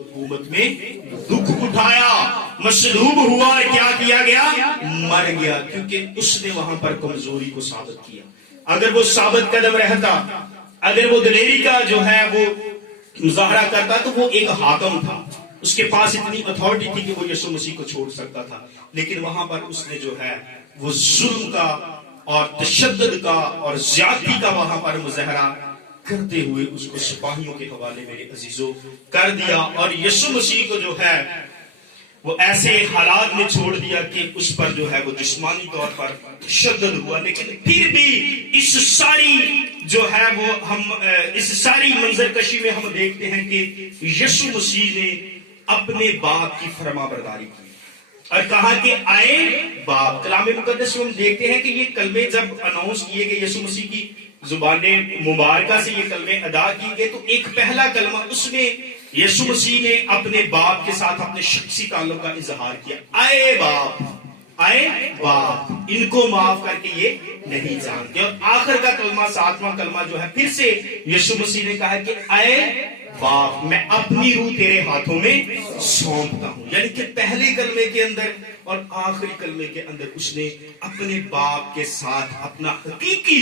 हुकूमत में दुख उठाया, मसलूब हुआ और क्या किया गया, मर गया, क्योंकि उसने वहां पर कमजोरी को साबित किया। अगर वो साबित कदम रहता, अगर वो दलेरी का जो है वो मुजाहरा करता, तो वो एक हाकम था, उसके पास इतनी अथॉरिटी थी कि वो यीशु मसीह को छोड़ सकता था। लेकिन वहां पर उसने जो है वो जुल्म का और तशद्दुद का और ज्यादती का वहां पर मुजाहरा करते हुए उसको सिपाहियों के हवाले मेरे अजीजों कर दिया। और यीशु मसीह को जो है वो ऐसे हालात में छोड़ दिया कि उस पर जो है वो जिस्मानी तौर पर तशद्दुद हुआ। लेकिन फिर भी इस सारी जो है वो हम इस सारी मंजरकशी में हम देखते हैं कि यीशु मसीह ने अपने बाप की फरमाबरदारी की और कहा कि आए बाप। कलाम मुकद्दस में हम देखते हैं कि ये कलमे जब अनाउंस किए गए, यीशु मसीह की जुबाने मुबारका से ये कलमे अदा किए गए, तो एक पहला कलमा उसमें यीशु मसीह ने अपने बाप के साथ अपने शख्सी ताल्लुक का इजहार किया, आए बाप, आए बाप, इनको माफ करके ये नहीं जानते। और आखिर का कलमा, सातवां कलमा जो है, फिर से यीशु मसीह ने कहा कि आए बाप, मैं अपनी रूह तेरे हाथों में सौंपता हूं। यानी कि पहले कलमे के अंदर और आखिरी कलमे के अंदर उसने अपने बाप के साथ अपना हकीकी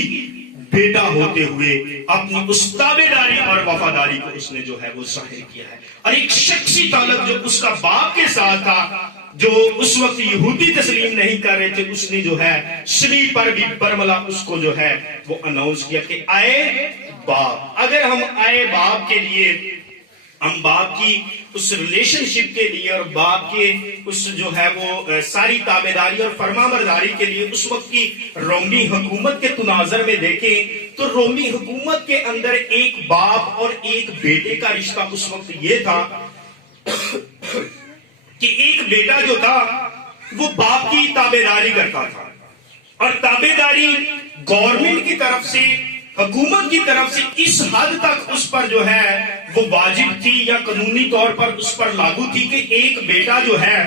बेटा होते हुए अपनी उस ताबेदारी और वफादारी को उसने जो है वो जाहिर किया है। और एक शख्सी ताल्लुक जो उसका बाप के साथ था, जो उस वक्त यहूदी तस्लीम नहीं कर रहे थे, उसने जो है सलीब पर भी बरमला उसको जो है वो अनाउंस किया कि आए बाप। अगर हम आए बाप के लिए, हम बाप की उस रिलेशनशिप के लिए और बाप के उस जो है वो सारी ताबेदारी और फरमाबरदारी के लिए उस वक्त की रोमी हुकूमत के तुनाजर में देखें, तो रोमी हुकूमत के अंदर एक बाप और एक बेटे का रिश्ता उस वक्त ये था कि एक बेटा जो था वो बाप की ताबेदारी करता था, और ताबेदारी गवर्नमेंट की तरफ से, हुकूमत की तरफ से इस हद तक उस पर जो है वो वाजिब थी या कानूनी तौर पर उस पर लागू थी कि एक बेटा जो है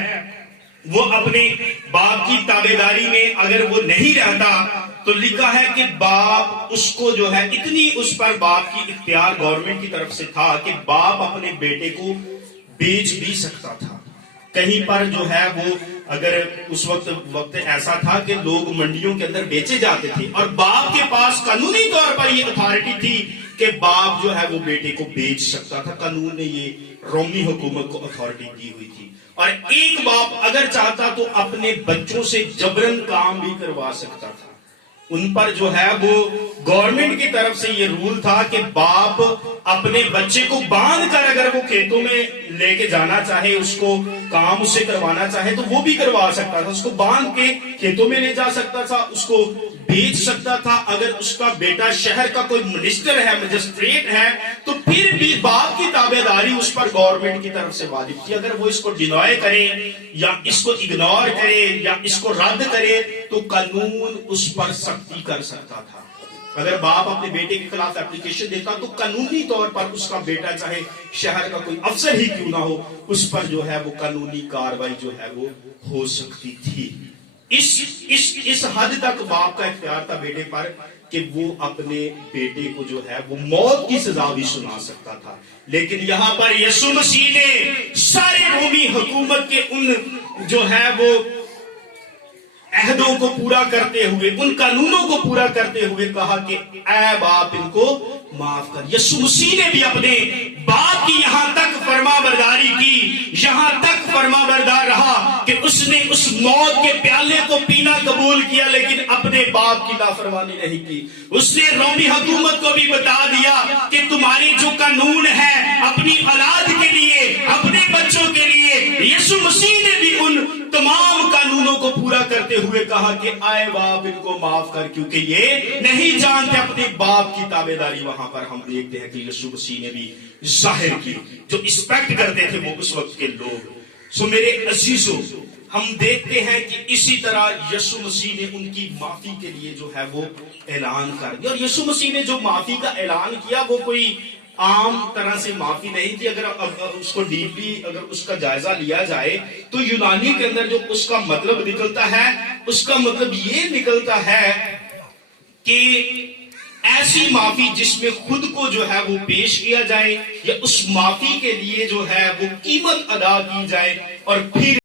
वो अपने बाप की ताबेदारी में अगर वो नहीं रहता, तो लिखा है कि बाप उसको जो है, इतनी उस पर बाप की इख्तियार गवर्नमेंट की तरफ से था कि बाप अपने बेटे को बेच भी सकता था। कहीं पर जो है वो अगर उस वक्त ऐसा था कि लोग मंडियों के अंदर बेचे जाते थे और बाप के पास कानूनी तौर पर ये अथॉरिटी थी कि बाप जो है वो बेटे को बेच सकता था। कानून ने ये रोमी हुकूमत को अथॉरिटी दी हुई थी। और एक बाप अगर चाहता तो अपने बच्चों से जबरन काम भी करवा सकता था। उन पर जो है वो गवर्नमेंट की तरफ से ये रूल था कि बाप अपने बच्चे को बांध कर अगर वो खेतों में लेके जाना चाहे, उसको काम उससे करवाना चाहे, तो वो भी करवा सकता था। उसको बांध के खेतों में ले जा सकता था, उसको बेच सकता था। अगर उसका बेटा शहर का कोई मिनिस्टर है, मजिस्ट्रेट है, तो फिर भी बाप की ताबेदारी उस पर गवर्नमेंट की तरफ से वाजिब थी। अगर वो इसको डिनाय करे या इसको इग्नोर करे या इसको रद्द करे, तो कानून उस पर सख्ती कर सकता था। अगर बाप अपने बेटे के खिलाफ एप्लीकेशन देता, तो कानूनी तौर पर उसका बेटा चाहे शहर का कोई अफसर ही क्यों ना हो, उस पर जो है वो कानूनी कार्रवाई जो है वो हो सकती थी। इस हद तक बाप का इख्तियार था बेटे पर कि वो अपने बेटे को जो है वो मौत की सजा भी सुना सकता था। लेकिन यहाँ पर यीशु मसीह ने सारे रोमी हुकूमत के उन जो है वो अहदों को पूरा करते हुए, उन कानूनों को पूरा करते हुए कहा कि ऐ बाप, इनको माफ कर। यीशु मसीह ने भी अपने बाप की यहां तक फरमाबरदारी की, यहां तक फरमाबरदार रहा कि उसने उस मौत के प्याले को पीना कबूल किया, लेकिन अपने बाप की नाफरमानी नहीं की। उसने रोमी हुकूमत को भी बता दिया कि तुम्हारी जो कानून है अपनी औलाद के लिए, अपने बच्चों के लिए, यीशु मसीह ने भी उन तमाम कानूनों को पूरा करते हुए कहा कि आए बाप, इनको माफ कर, क्योंकि ये नहीं जानते अपने बाप की ताबेदारी। वहां पर हम देखते हैं कि यीशु मसीह ने भी जाहिर की, जो एक्सपेक्ट करते थे वो उस वक्त के लोग। सो मेरे अजीजों, हम देखते हैं कि इसी तरह यीशु मसीह ने उनकी माफी के लिए जो है वो ऐलान कर दिया। और यीशु मसीह ने जो माफी का ऐलान किया वो कोई आम तरह से माफी नहीं थी। अगर उसको डीपली अगर उसका जायजा लिया जाए, तो यूनानी के अंदर जो उसका मतलब निकलता है, उसका मतलब ये निकलता है कि ایسی معافی جس میں خود کو جو ہے وہ پیش کیا جائے یا اس معافی کے لیے جو ہے وہ قیمت ادا کی جائے اور پھر